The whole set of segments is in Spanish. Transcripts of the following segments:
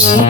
Thanks.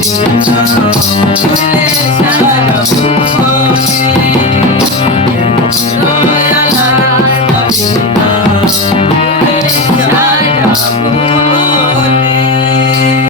Tú